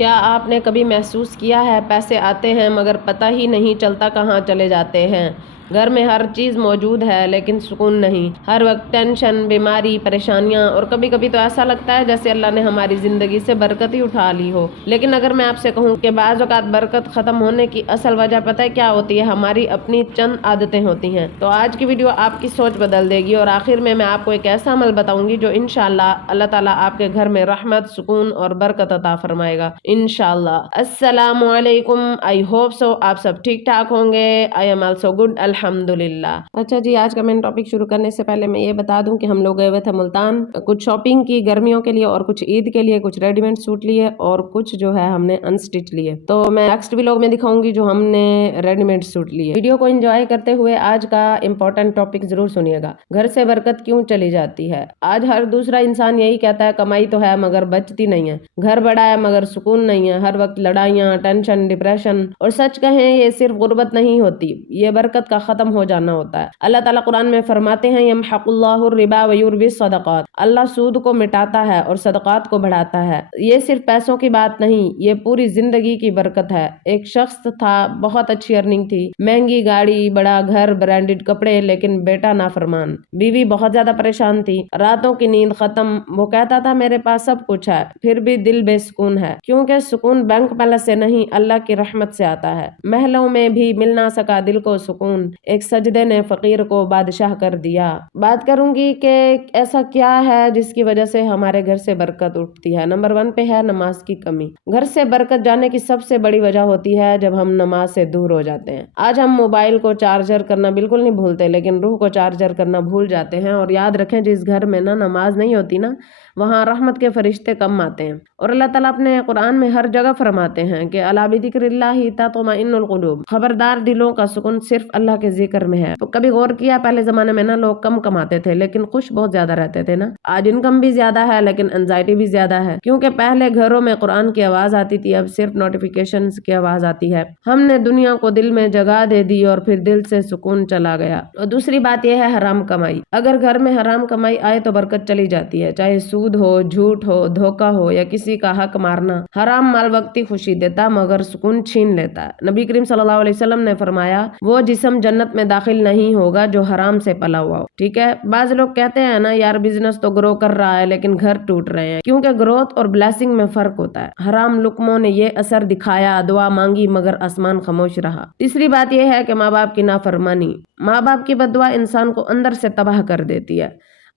کیا آپ نے کبھی محسوس کیا ہے پیسے آتے ہیں مگر پتہ ہی نہیں چلتا کہاں چلے جاتے ہیں؟ گھر میں ہر چیز موجود ہے لیکن سکون نہیں، ہر وقت ٹینشن، بیماری، پریشانیاں، اور کبھی کبھی تو ایسا لگتا ہے جیسے اللہ نے ہماری زندگی سے برکت ہی اٹھا لی ہو۔ لیکن اگر میں آپ سے کہوں کہ بعض اوقات برکت ختم ہونے کی اصل وجہ پتہ ہے کیا ہوتی ہے؟ ہماری اپنی چند عادتیں ہوتی ہیں۔ تو آج کی ویڈیو آپ کی سوچ بدل دے گی، اور آخر میں آپ کو ایک ایسا عمل بتاؤں گی جو انشاءاللہ اللہ تعالیٰ آپ کے گھر میں رحمت، سکون اور برکت عطا فرمائے گا انشاءاللہ۔ السلام علیکم، آئی ہوپ سو آپ سب ٹھیک ٹھاک ہوں گے۔ آئی ایم آلسو گڈ الحمدللہ۔ اچھا جی، آج کا مین ٹاپک شروع کرنے سے پہلے میں یہ بتا دوں کہ ہم لوگ گئے ہوئے تھے ملتان، کچھ شاپنگ کی گرمیوں کے لیے اور کچھ عید کے لیے، کچھ ریڈی میڈ سوٹ لیے اور کچھ جو ہے ہم نے انسٹچ لیے۔ تو میں نیکسٹ ویلاگ میں دکھاؤں گی جو ہم نے ریڈی میڈ سوٹ لیے۔ ویڈیو کو انجوائے کرتے ہوئے آج کا امپورٹنٹ ٹاپک ضرور سنیے گا، گھر سے برکت کیوں چلی جاتی ہے۔ آج ہر دوسرا انسان یہی کہتا ہے کمائی تو ہے مگر بچتی نہیں ہے، گھر بڑا ہے مگر سکون نہیں ہے، ہر وقت لڑائیاں، ٹینشن، ڈپریشن۔ اور سچ کہیں یہ صرف غربت نہیں ہوتی، یہ برکت کا ختم ہو جانا ہوتا ہے۔ اللہ تعالیٰ قرآن میں فرماتے ہیں یمحق اللہ الربا ویربی الصدقات، اللہ سود کو مٹاتا ہے اور صدقات کو بڑھاتا ہے۔ یہ صرف پیسوں کی بات نہیں، یہ پوری زندگی کی برکت ہے۔ ایک شخص تھا، بہت اچھی ارننگ تھی، مہنگی گاڑی، بڑا گھر، برانڈڈ کپڑے، لیکن بیٹا نافرمان، بیوی بہت زیادہ پریشان تھی، راتوں کی نیند ختم۔ وہ کہتا تھا میرے پاس سب کچھ ہے پھر بھی دل بے سکون ہے، کیونکہ سکون بینک بیلنس سے نہیں اللہ کی رحمت سے آتا ہے۔ محلوں میں بھی مل نہ سکا دل کو سکون، ایک سجدے نے فقیر کو بادشاہ کر دیا۔ بات کروں گی کہ ایسا کیا ہے جس کی وجہ سے ہمارے گھر سے برکت اٹھتی ہے۔ نمبر 1 پہ ہے نماز کی کمی۔ گھر سے برکت جانے کی سب سے بڑی وجہ ہوتی ہے جب ہم نماز سے دور ہو جاتے ہیں۔ آج ہم موبائل کو چارجر کرنا بالکل نہیں بھولتے، لیکن روح کو چارجر کرنا بھول جاتے ہیں۔ اور یاد رکھیں جس گھر میں نماز نہیں ہوتی وہاں رحمت کے فرشتے کم آتے ہیں۔ اور اللہ تعالیٰ اپنے قرآن میں ہر جگہ فرماتے ہیں کہ الا بذکر اللہ تطمئن القلوب، خبردار دلوں کا سکون صرف اللہ کے ذکر میں ہے۔ تو کبھی غور کیا پہلے زمانے میں لوگ کم کماتے تھے لیکن خوش بہت زیادہ رہتے تھے آج انکم بھی زیادہ ہے لیکن انزائٹی بھی زیادہ ہے، کیونکہ پہلے گھروں میں قرآن کی آواز آتی تھی، اب صرف نوٹیفیکیشنز کی آواز آتی ہے۔ ہم نے دنیا کو دل میں جگہ دے دی اور پھر دل سے سکون چلا گیا۔ اور دوسری بات یہ ہے حرام کمائی۔ اگر گھر میں حرام کمائی آئے تو برکت چلی جاتی ہے، چاہے سود ہو، جھوٹ ہو، دھوکہ ہو یا کسی کا حق مارنا۔ حرام مال وقتی خوشی دیتا مگر سکون چھین لیتا ہے۔ نبی کریم صلی اللہ علیہ وسلم نے فرمایا وہ جسم جنت میں داخل نہیں ہوگا جو حرام سے پلا ہوا ہو۔ ٹھیک ہے، بعض لوگ کہتے ہیں یار بزنس تو گرو کر رہا ہے لیکن گھر ٹوٹ رہے ہیں، کیونکہ گروتھ اور بلیسنگ میں فرق ہوتا ہے۔ حرام لقموں نے یہ اثر دکھایا، دعا مانگی مگر آسمان خاموش رہا۔ تیسری بات یہ ہے کہ ماں باپ کی نافرمانی، ماں باپ کی بد دعا انسان کو اندر سے تباہ کر دیتی ہے۔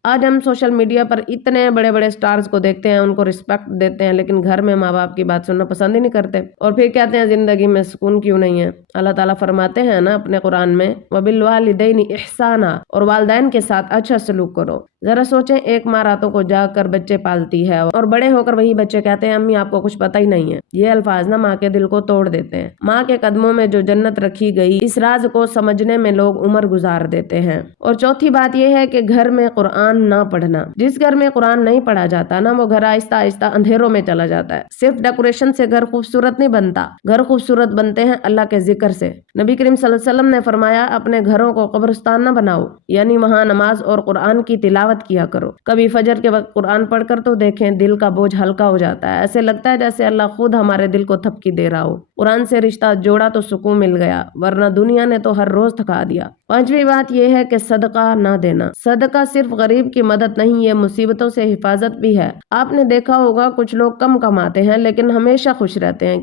آج ہم سوشل میڈیا پر اتنے بڑے بڑے سٹارز کو دیکھتے ہیں، ان کو رسپیکٹ دیتے ہیں، لیکن گھر میں ماں باپ کی بات سننا پسند ہی نہیں کرتے، اور پھر کہتے ہیں زندگی میں سکون کیوں نہیں ہے۔ اللہ تعالیٰ فرماتے ہیں اپنے قرآن میں وَبِالْوَالِدَيْنِ إِحْسَانًا، اور والدین کے ساتھ اچھا سلوک کرو۔ ذرا سوچیں، ایک ماں راتوں کو جاگ کر بچے پالتی ہے اور بڑے ہو کر وہی بچے کہتے ہیں امی آپ کو کچھ پتہ ہی نہیں ہے۔ یہ الفاظ ماں کے دل کو توڑ دیتے ہیں۔ ماں کے قدموں میں جو جنت رکھی گئی، اس راز کو سمجھنے میں لوگ عمر گزار دیتے ہیں۔ اور چوتھی بات یہ ہے کہ گھر میں قرآن نہ پڑھنا۔ جس گھر میں قرآن نہیں پڑھا جاتا وہ گھر آہستہ آہستہ اندھیروں میں چلا جاتا ہے۔ صرف ڈیکوریشن سے گھر خوبصورت نہیں بنتا، گھر خوبصورت بنتے ہیں اللہ کے ذکر سے۔ نبی کریم صلی اللہ علیہ وسلم نے فرمایا اپنے گھروں کو قبرستان نہ بناؤ، یعنی وہاں نماز اور قرآن کی تلاوت کیا کرو۔ کبھی فجر کے وقت قرآن پڑھ کر تو دیکھیں، دل کا بوجھ ہلکا ہو جاتا ہے، ایسے لگتا ہے جیسے اللہ خود ہمارے دل کو تھپکی دے رہا ہو۔ قرآن سے رشتہ جوڑا تو سکون مل گیا، ورنہ دنیا نے تو ہر روز تھکا دیا۔ پانچویں بات یہ ہے کہ صدقہ نہ دینا۔ صدقہ صرف غریب کی مدد نہیں، یہ مصیبتوں سے حفاظت بھی ہے۔ آپ نے دیکھا ہوگا کچھ لوگ کم کماتے ہیں لیکن ہمیشہ خوش رہتے ہیں،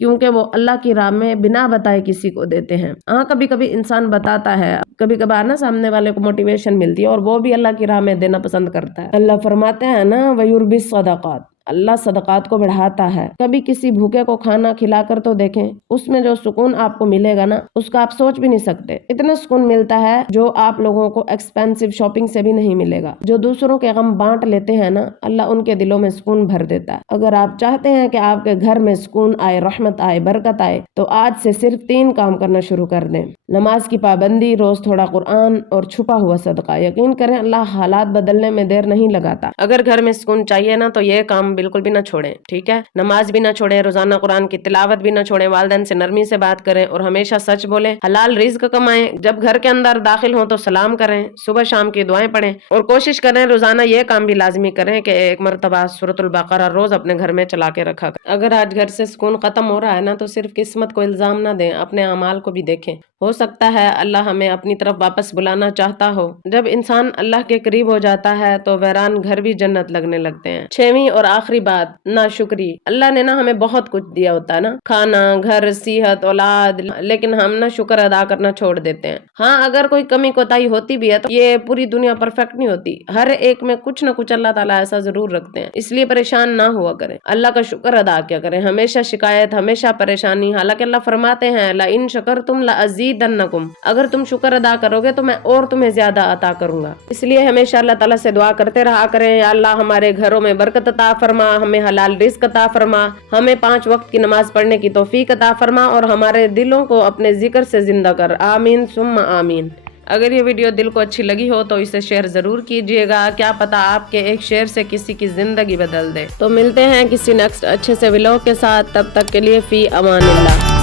کیونکہ وہ اللہ کی راہ میں بنا بتائے کسی کو دیتے ہیں۔ کبھی کبھی انسان بتاتا ہے، کبھی کبھار سامنے والے کو موٹیویشن ملتی ہے اور وہ بھی اللہ کی راہ میں دینا پسند کرتا ہے۔ اللہ فرماتے ہیں وَيُرْبِي الصَّدَقَاتِ، اللہ صدقات کو بڑھاتا ہے۔ کبھی کسی بھوکے کو کھانا کھلا کر تو دیکھیں، اس میں جو سکون آپ کو ملے گا اس کا آپ سوچ بھی نہیں سکتے۔ اتنا سکون ملتا ہے جو آپ لوگوں کو ایکسپینسو شاپنگ سے بھی نہیں ملے گا۔ جو دوسروں کے غم بانٹ لیتے ہیں اللہ ان کے دلوں میں سکون بھر دیتا ہے۔ اگر آپ چاہتے ہیں کہ آپ کے گھر میں سکون آئے، رحمت آئے، برکت آئے، تو آج سے صرف 3 کام کرنا شروع کر دیں۔ نماز کی پابندی، روز تھوڑا قرآن اور چھپا ہوا صدقہ۔ یقین کریں اللہ حالات بدلنے میں دیر نہیں لگاتا۔ اگر گھر میں سکون چاہیے تو یہ کام بالکل بھی نہ چھوڑیں، ٹھیک ہے؟ نماز بھی نہ چھوڑیں، روزانہ قرآن کی تلاوت بھی نہ چھوڑیں، والدین سے نرمی سے بات کریں اور ہمیشہ سچ بولیں، حلال رزق کمائیں، جب گھر کے اندر داخل ہوں تو سلام کریں، صبح شام کی دعائیں پڑھیں اور کوشش کریں روزانہ یہ کام بھی لازمی کریں کہ ایک مرتبہ سورۃ البقرہ روز اپنے گھر میں چلا کے رکھا کریں۔ اگر آج گھر سے سکون ختم ہو رہا ہے نا تو صرف قسمت کو الزام نہ دیں، اپنے اعمال کو بھی دیکھیں، ہو سکتا ہے اللہ ہمیں اپنی طرف واپس بلانا چاہتا ہو۔ جب انسان اللہ کے قریب ہو جاتا ہے تو ویران گھر بھی جنت لگنے لگتے ہیں۔ 6ویں اور آخری بات، ناشکری۔ اللہ نے نا ہمیں بہت کچھ دیا ہوتا ہے نا، کھانا، گھر، صحت، اولاد، لیکن ہم نا شکر ادا کرنا چھوڑ دیتے ہیں۔ ہاں اگر کوئی کمی کوتاہی ہوتی بھی ہے تو یہ پوری دنیا پرفیکٹ نہیں ہوتی، ہر ایک میں کچھ نہ کچھ اللہ تعالیٰ ایسا ضرور رکھتے ہیں، اس لیے پریشان نہ ہوا کریں، اللہ کا شکر ادا کیا کریں، ہمیشہ شکایت، ہمیشہ پریشانی، حالانکہ اللہ فرماتے ہیں لَإِن شَكَرْتُمْ لَأَزِيدَنَّكُمْ، اگر تم شکر ادا کرو گے تو میں اور تمہیں زیادہ عطا کروں گا۔ اس لیے ہمیشہ اللہ تعالیٰ سے دعا کرتے رہا کریں، یا اللہ ہمارے گھروں میں برکت عطا فرما، ہمیں حلال رزق عطا فرما، ہمیں 5 وقت کی نماز پڑھنے کی توفیق عطا فرما اور ہمارے دلوں کو اپنے ذکر سے زندہ کر، آمین ثم آمین۔ اگر یہ ویڈیو دل کو اچھی لگی ہو تو اسے شیئر ضرور کیجیے گا، کیا پتا آپ کے ایک شیئر سے کسی کی زندگی بدل دے۔ تو ملتے ہیں کسی نیکسٹ اچھے سے ولاگ کے ساتھ، تب تک کے لیے فی امان اللہ۔